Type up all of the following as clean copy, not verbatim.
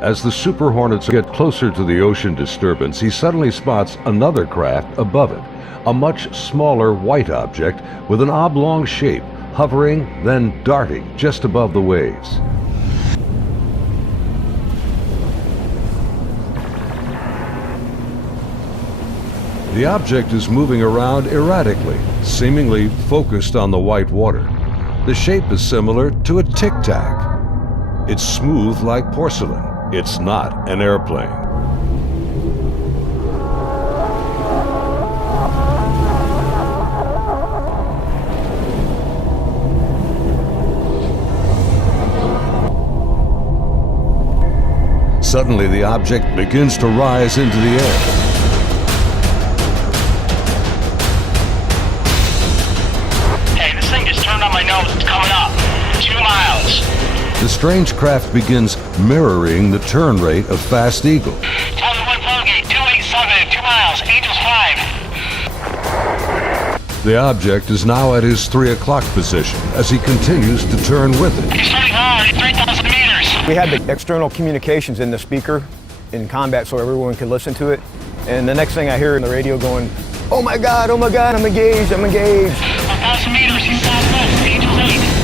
As the Super Hornets get closer to the ocean disturbance, he suddenly spots another craft above it, a much smaller white object with an oblong shape, hovering, then darting just above the waves. The object is moving around erratically, seemingly focused on the white water. The shape is similar to a tic-tac. It's smooth like porcelain. It's not an airplane. Suddenly, the object begins to rise into the air. Hey, this thing just turned on my nose. It's coming up. 2 miles. The strange craft begins mirroring the turn rate of Fast Eagle. 21 Fargate, 287, 2 miles, Angels 5. The object is now at his 3 o'clock position as he continues to turn with it. He's turning hard, 3,000 meters. We had the external communications in the speaker in combat so everyone could listen to it. And the next thing I hear in the radio going, oh my God, I'm engaged, I'm engaged. 1,000 meters, he's southwest, Angels 8.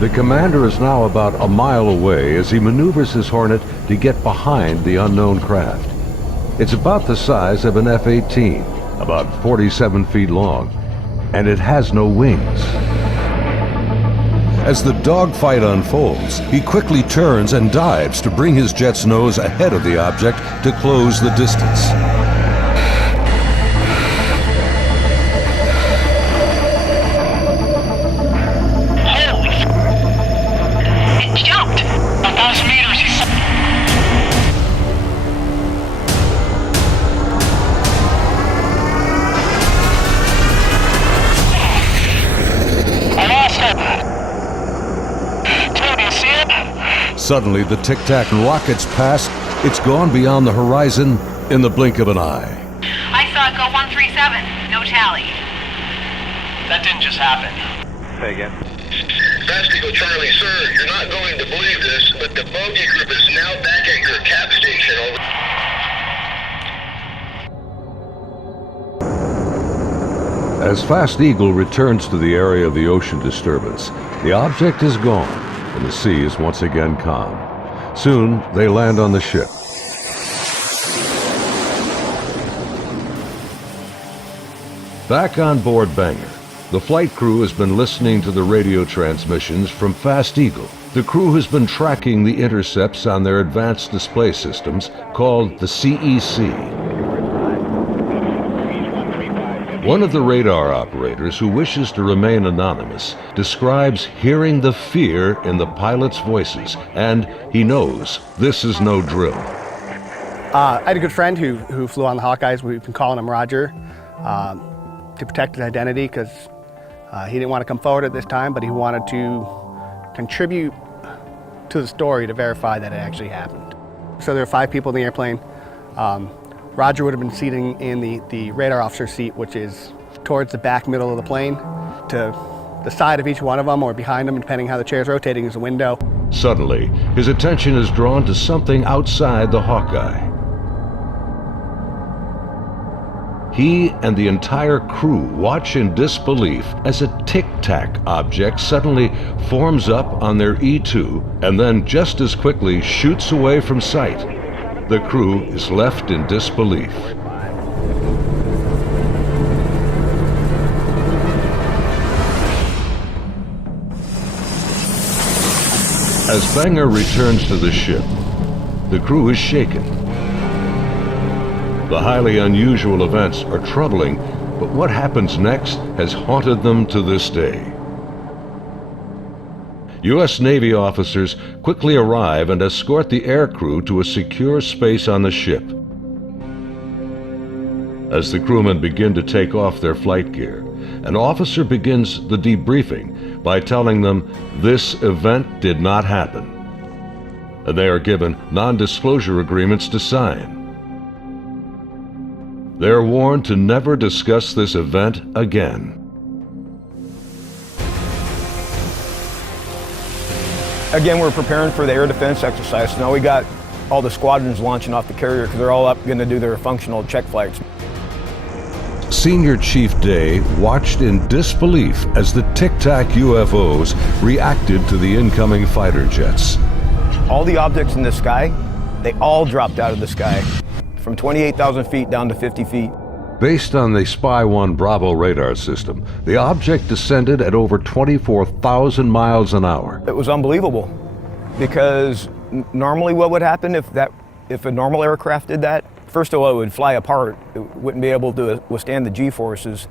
The commander is now about a mile away as he maneuvers his Hornet to get behind the unknown craft. It's about the size of an F-18, about 47 feet long, and it has no wings. As the dogfight unfolds, he quickly turns and dives to bring his jet's nose ahead of the object to close the distance. Suddenly, the tic-tac rockets past. It's gone beyond the horizon in the blink of an eye. I saw it go 137. No tally. That didn't just happen. Say again. Fast Eagle Charlie, sir, you're not going to believe this, but the bogey group is now back at your cap station. As Fast Eagle returns to the area of the ocean disturbance, the object is gone, and the sea is once again calm. Soon, they land on the ship. Back on board Banger, the flight crew has been listening to the radio transmissions from Fast Eagle. The crew has been tracking the intercepts on their advanced display systems called the CEC. One of the radar operators, who wishes to remain anonymous, describes hearing the fear in the pilots' voices, and he knows this is no drill. I had a good friend who flew on the Hawkeyes. We've been calling him Roger to protect his identity because he didn't want to come forward at this time, but he wanted to contribute to the story to verify that it actually happened. So there were 5 people in the airplane. Roger would have been sitting in the radar officer seat, which is towards the back middle of the plane. To the side of each one of them or behind them, depending how the chair's rotating, is a window. Suddenly, his attention is drawn to something outside the Hawkeye. He and the entire crew watch in disbelief as a tic-tac object suddenly forms up on their E2 and then just as quickly shoots away from sight. The crew is left in disbelief. As Banger returns to the ship, the crew is shaken. The highly unusual events are troubling, but what happens next has haunted them to this day. U.S. Navy officers quickly arrive and escort the aircrew to a secure space on the ship. As the crewmen begin to take off their flight gear, an officer begins the debriefing by telling them this event did not happen, and they are given non-disclosure agreements to sign. They are warned to never discuss this event again. Again, we're preparing for the air defense exercise. So now we got all the squadrons launching off the carrier because they're all up going to do their functional check flights. Senior Chief Day watched in disbelief as the Tic Tac UFOs reacted to the incoming fighter jets. All the objects in the sky, they all dropped out of the sky from 28,000 feet down to 50 feet. Based on the Spy 1 Bravo radar system, the object descended at over 24,000 miles an hour. It was unbelievable because normally what would happen if a normal aircraft did that? First of all, it would fly apart. It wouldn't be able to withstand the G-forces,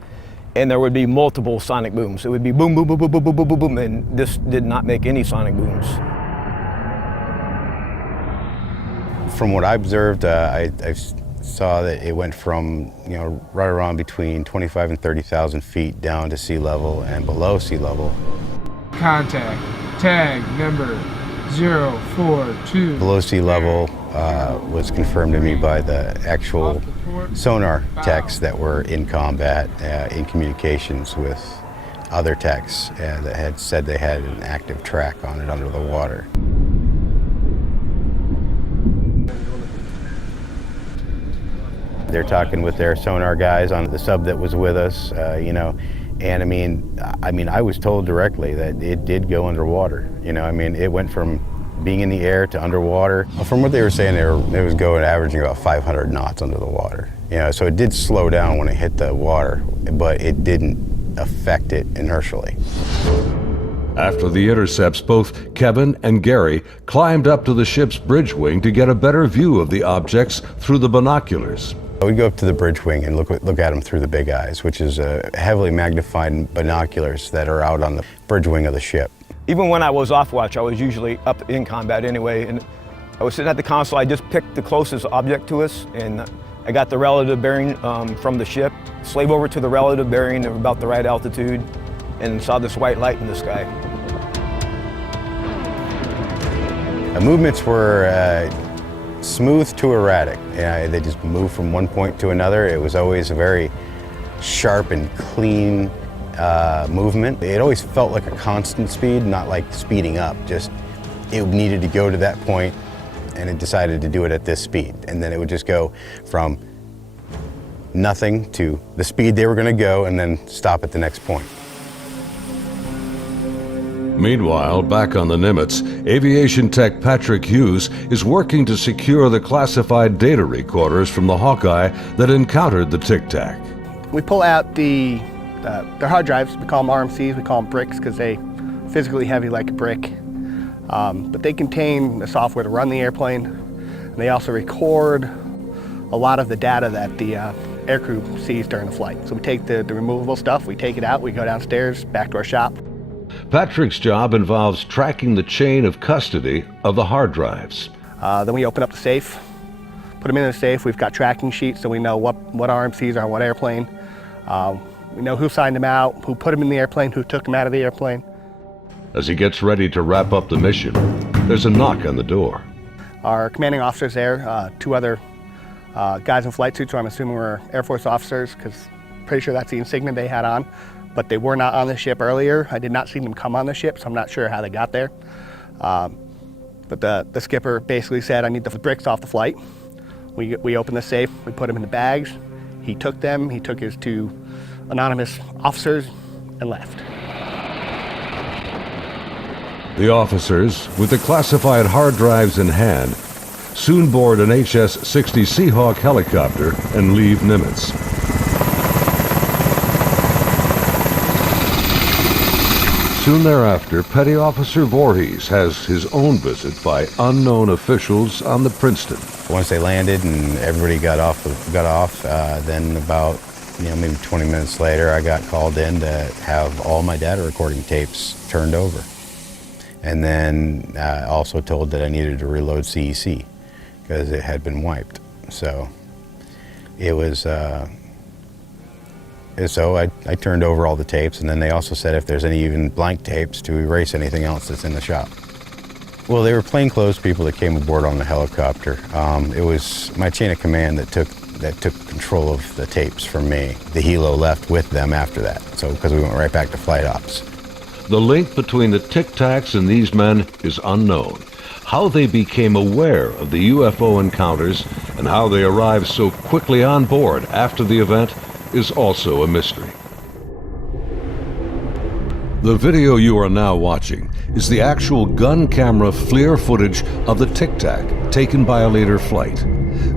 and there would be multiple sonic booms. It would be boom, boom, boom, boom, boom, boom, boom, boom, boom, and this did not make any sonic booms. From what I observed, I saw that it went from, right around between 25 and 30,000 feet down to sea level and below sea level. Contact, tag number 042. Below sea level was confirmed to me by the actual sonar techs that were in combat, in communications with other techs that had said they had an active track on it under the water. They're talking with their sonar guys on the sub that was with us, and I mean, I was told directly that it did go underwater. It went from being in the air to underwater. From what they were saying, it was going averaging about 500 knots under the water. So it did slow down when it hit the water, but it didn't affect it inertially. After the intercepts, both Kevin and Gary climbed up to the ship's bridge wing to get a better view of the objects through the binoculars. We go up to the bridge wing and look at them through the big eyes, which is heavily magnified binoculars that are out on the bridge wing of the ship. Even when I was off watch, I was usually up in combat anyway, and I was sitting at the console. I just picked the closest object to us, and I got the relative bearing from the ship, slave over to the relative bearing of about the right altitude, and saw this white light in the sky. The movements were smooth to erratic. They just moved from one point to another. It was always a very sharp and clean movement. It always felt like a constant speed, not like speeding up. Just it needed to go to that point, and it decided to do it at this speed. And then it would just go from nothing to the speed they were going to go, and then stop at the next point. Meanwhile, back on the Nimitz, aviation tech Patrick Hughes is working to secure the classified data recorders from the Hawkeye that encountered the Tic Tac. We pull out their hard drives. We call them RMCs. We call them bricks because they physically heavy like a brick. But they contain the software to run the airplane. And they also record a lot of the data that the aircrew sees during the flight. So we take the removable stuff, we take it out, we go downstairs, back to our shop. Patrick's job involves tracking the chain of custody of the hard drives. Then we open up the safe, put them in the safe. We've got tracking sheets so we know what RMCs are on what airplane. We know who signed them out, who put them in the airplane, who took them out of the airplane. As he gets ready to wrap up the mission, there's a knock on the door. Our commanding officer's there, two other guys in flight suits who I'm assuming were Air Force officers because pretty sure that's the insignia they had on. But they were not on the ship earlier. I did not see them come on the ship, so I'm not sure how they got there. But the skipper basically said, I need the bricks off the flight. We opened the safe, we put them in the bags. He took them, he took his two anonymous officers and left. The officers, with the classified hard drives in hand, soon board an HS-60 Seahawk helicopter and leave Nimitz. Soon thereafter, Petty Officer Voorhees has his own visit by unknown officials on the Princeton. Once they landed and everybody got off, then about maybe 20 minutes later, I got called in to have all my data recording tapes turned over. And then also told that I needed to reload CEC because it had been wiped. So it was. So I turned over all the tapes, and then they also said if there's any even blank tapes to erase anything else that's in the shop. Well, they were plainclothes people that came aboard on the helicopter. It was my chain of command that took control of the tapes from me. The helo left with them after that, so because we went right back to flight ops. The link between the Tic Tacs and these men is unknown. How they became aware of the UFO encounters and how they arrived so quickly on board after the event is also a mystery. The video you are now watching is the actual gun camera FLIR footage of the Tic Tac taken by a later flight.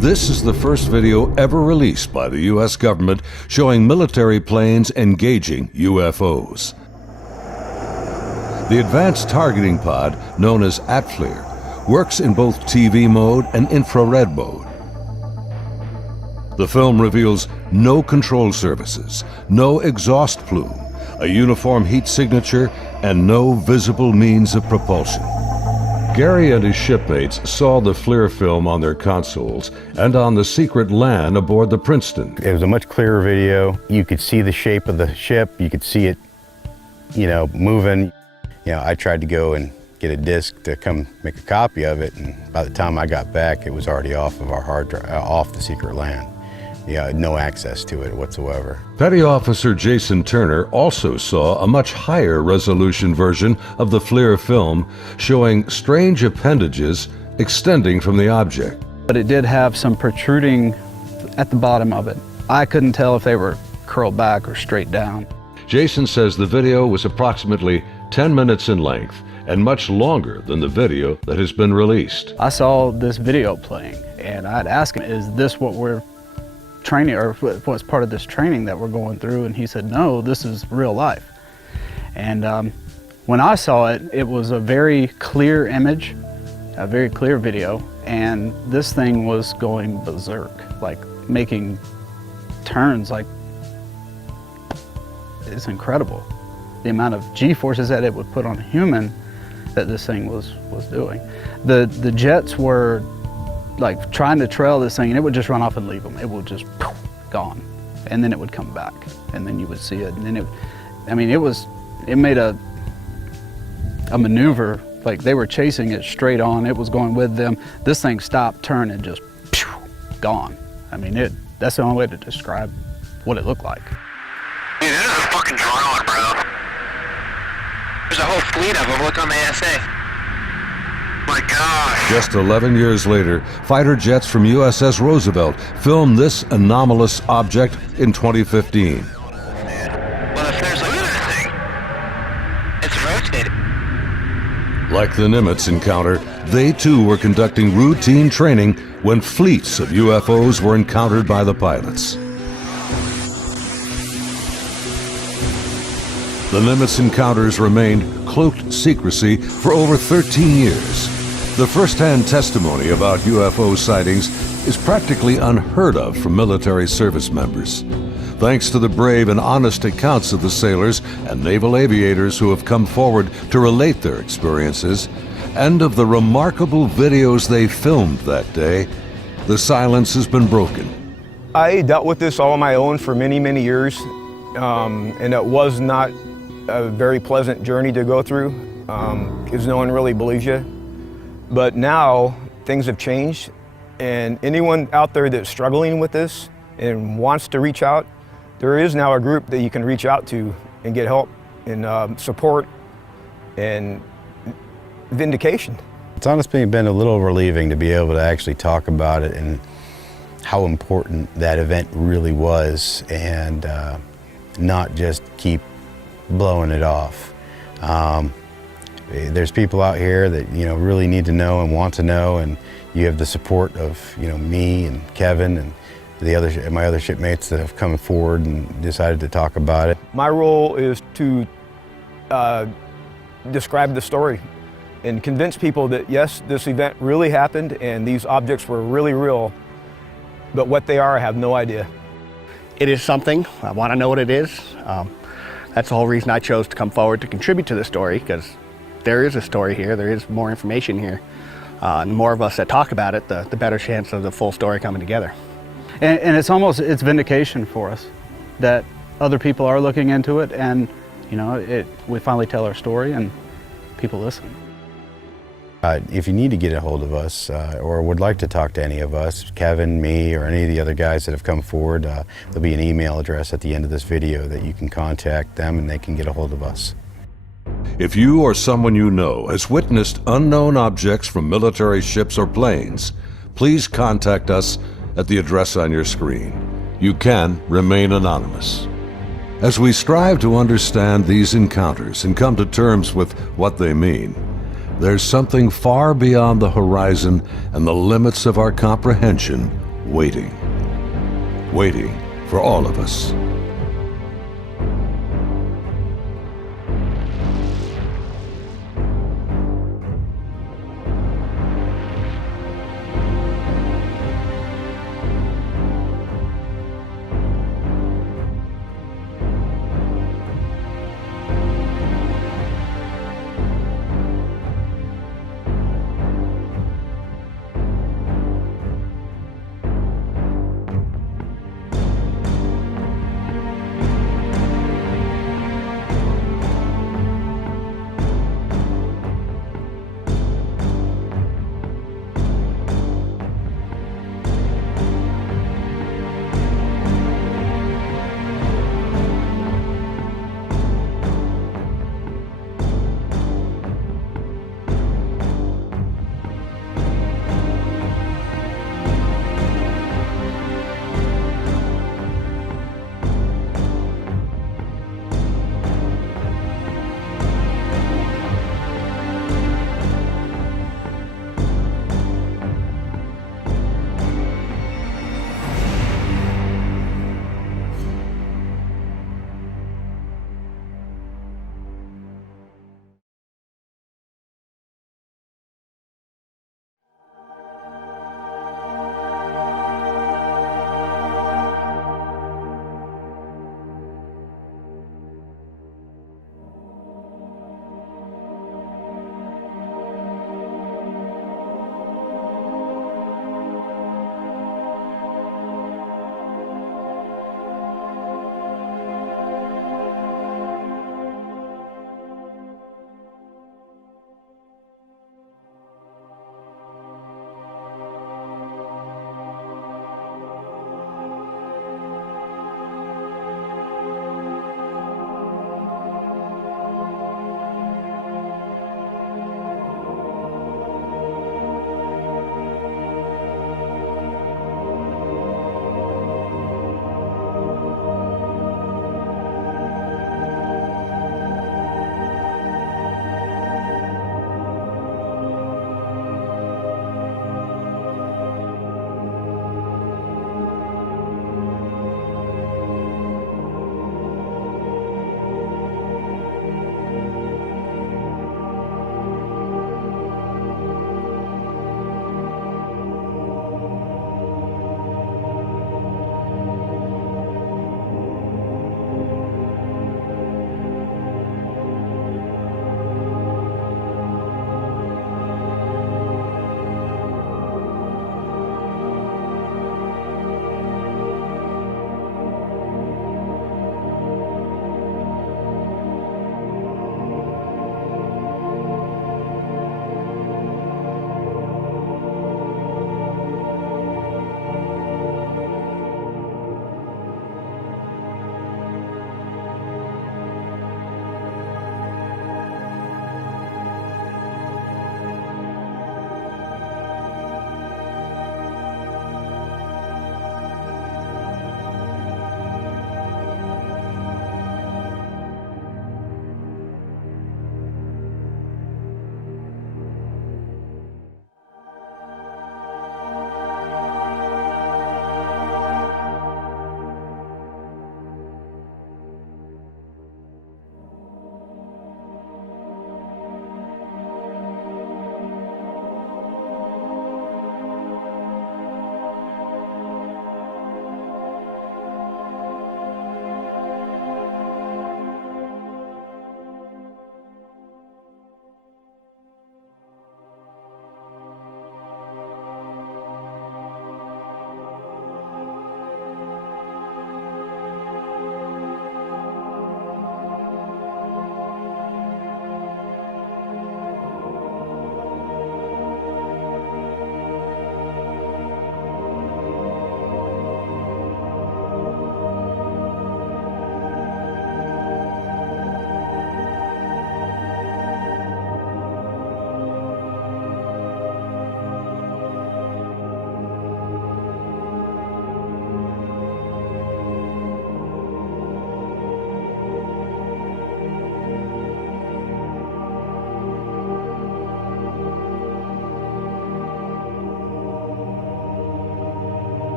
This is the first video ever released by the U.S. government showing military planes engaging UFOs. The advanced targeting pod, known as ATFLIR, works in both TV mode and infrared mode. The film reveals no control surfaces, no exhaust plume, a uniform heat signature, and no visible means of propulsion. Gary and his shipmates saw the FLIR film on their consoles and on the secret LAN aboard the Princeton. It was a much clearer video. You could see the shape of the ship. You could see it, moving. I tried to go and get a disc to come make a copy of it, and by the time I got back, it was already off of our hard drive, off the secret LAN. No access to it whatsoever. Petty Officer Jason Turner also saw a much higher resolution version of the FLIR film showing strange appendages extending from the object. But it did have some protruding at the bottom of it. I couldn't tell if they were curled back or straight down. Jason says the video was approximately 10 minutes in length and much longer than the video that has been released. I saw this video playing and I'd ask him, is this what we're training, or what's part of this training that we're going through? And he said, no, this is real life. And when I saw it, it was a very clear image, a very clear video, and this thing was going berserk, like making turns, like it's incredible. The amount of G-forces that it would put on a human that this thing was doing. The jets were like trying to trail this thing, and it would just run off and leave them. It would just gone, and then it would come back, and then you would see it, and then it made a maneuver, like they were chasing it straight on. It was going with them. This thing stopped, turned, and just gone. That's the only way to describe what it looked like. Dude, this is a fucking drone, bro. There's a whole fleet of them. Look on the ASA. My gosh. Just 11 years later, fighter jets from USS Roosevelt filmed this anomalous object in 2015. Well, if there's anything, it's rotating. Like the Nimitz encounter, they too were conducting routine training when fleets of UFOs were encountered by the pilots. The Nimitz encounters remained cloaked secrecy for over 13 years. The first-hand testimony about UFO sightings is practically unheard of from military service members. Thanks to the brave and honest accounts of the sailors and naval aviators who have come forward to relate their experiences, and of the remarkable videos they filmed that day, the silence has been broken. I dealt with this all on my own for many, many years, and it was not a very pleasant journey to go through, because no one really believes you. But now things have changed, and anyone out there that's struggling with this and wants to reach out, there is now a group that you can reach out to and get help and support and vindication. It's honestly been a little relieving to be able to actually talk about it and how important that event really was, and not just keep blowing it off. There's people out here that really need to know and want to know, and you have the support of me and Kevin and my other shipmates that have come forward and decided to talk about it. My role is to describe the story and convince people that yes, this event really happened and these objects were really real, but what they are, I have no idea. It is something. I want to know what it is. That's the whole reason I chose to come forward to contribute to the story, because there is a story here, there is more information here. The more of us that talk about it, the better chance of the full story coming together. And it's vindication for us that other people are looking into it, and we finally tell our story and people listen. If you need to get a hold of us or would like to talk to any of us, Kevin, me, or any of the other guys that have come forward, there'll be an email address at the end of this video that you can contact them and they can get a hold of us. If you or someone you know has witnessed unknown objects from military ships or planes, please contact us at the address on your screen. You can remain anonymous. As we strive to understand these encounters and come to terms with what they mean, there's something far beyond the horizon and the limits of our comprehension waiting for all of us.